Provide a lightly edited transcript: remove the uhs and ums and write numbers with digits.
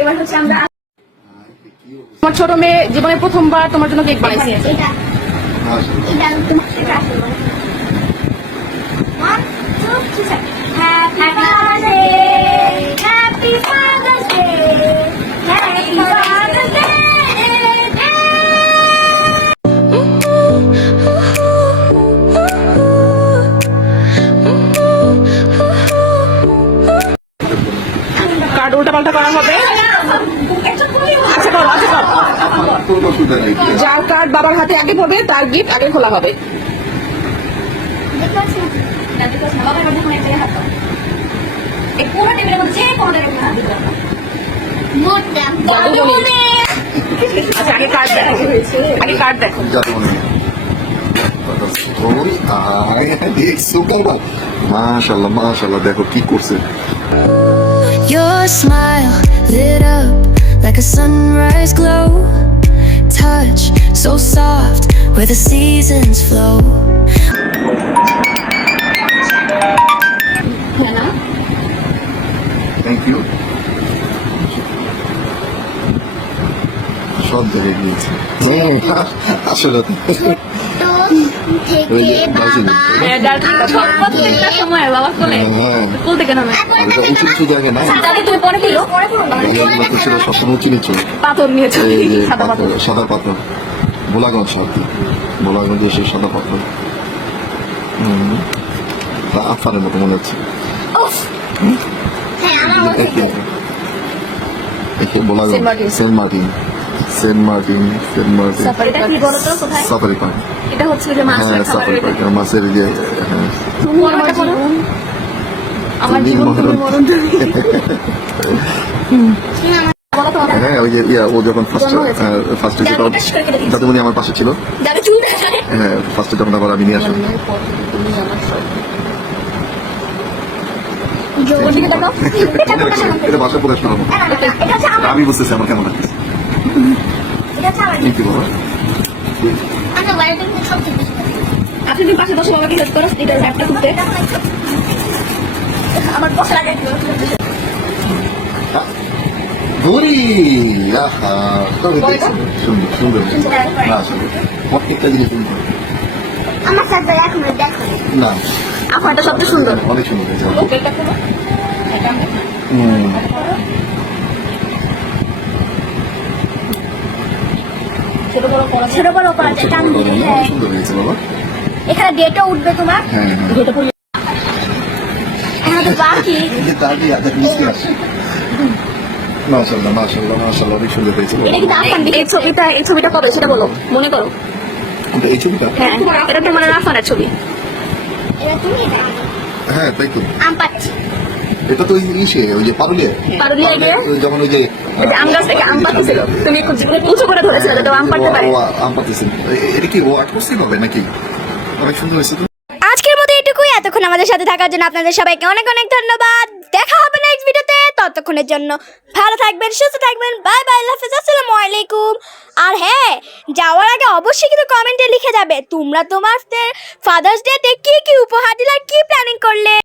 এবার হচ্ছে আমরা তোমার ছোট মেয়ে জীবনে প্রথমবার তোমার জন্য কেক বানাইছে। কার্ড উল্টা পাল্টা করা হবে। আচ্ছা করো, আচ্ছা করো। যার কার্ড বাবার হাতে আগে পড়বে তার গিফট আগে খোলা হবে। আচ্ছা আগে কার্ড দেখো, আগে কার্ড দেখো। মাশাআল্লাহ মাশাআল্লাহ, দেখো কি করছে। Your smile lit up like a sunrise glow. Touch so soft where the seasons flow. Thank you. সব জায়গায় গিয়েছে আসলে উঁচু নিচু জায়গা না, সবসময় উঁচু নিচু সাদা পাথর, ভোলাগঞ্জ আর কি, ভোলাগঞ্জে এসে সাদা পাথর। আফানের মতো মনে হচ্ছে। Saint Martin safari park. এটা হচ্ছে যে হ্যাঁ সাফারি পার্ক, মাছের যে আমার জীবন তুমি মরণ। হ্যাঁ ওই যে ও যখন ফার্স্টে দাদুমণি আমার পাশে ছিল, হ্যাঁ ফার্স্টে যখন আবার আমি নিয়ে আসলাম। এটা ভাষা প্রকাশ করা আমি বুঝতেছি আমার কেমন লাগছে। কি বলো আপনি পাশে বসে বাবাকে হেল্প করো এটা একটা খুলতে। আমার বসে লাগে ঘুরি। সুন্দর সুন্দর প্রত্যেকটা জিনিস সুন্দর। আমার সাথে এখন দেখো না আপনারটা সবচেয়ে সুন্দর, অনেক সুন্দর হয়েছে। ছোট বড় করা যায় টান দিয়ে। সুন্দর হয়েছে বাবা। এখানে ডেটও উঠবে তোমার। হ্যাঁ এখন তো বাকি মাশাআল্লাহ মাশাআল্লাহ মাশাআল্লাহ, অনেক সুন্দর হয়েছে। এটা কিন্তু আফান এই ছবিটা কবে সেটা বলো, মনে করো। এই ছবিটা হ্যাঁ এটা তোমার আফানের ছবি। এটা তুমি হ্যাঁ তাই তো। আম পাচ্ছি এটা তো ইসে ওই যে পারুলিয়া গিয়ে যখন ওই যে আম গাছ থেকে আম পাচ্ছিল, তুমি একটু উঁচু করে ধরেছিলে যাতে আম পাড়তে পারে। আম পাচ্ছেন এটা কি ও আর্ট করছিল হবে নাকি? অনেক সুন্দর হয়েছে। আজকের মতো এটুকুই। এতক্ষণ আমাদের সাথে থাকার জন্য আপনাদের সবাইকে অনেক অনেক ধন্যবাদ। দেখা হবে নেক্সট ভিডিওতে। ততক্ষণের জন্য ভালো থাকবেন, সুস্থ থাকবেন। বাই বাই, আল্লাহ হাফেজ, আসসালামু আলাইকুম। আর হ্যাঁ, যাওয়ার আগে অবশ্যই কিন্তু কমেন্টে লিখে যাবে তোমরা তোমাদের ফাদার্স ডেতে কি কি উপহার দিলে, কি প্ল্যানিং করলে।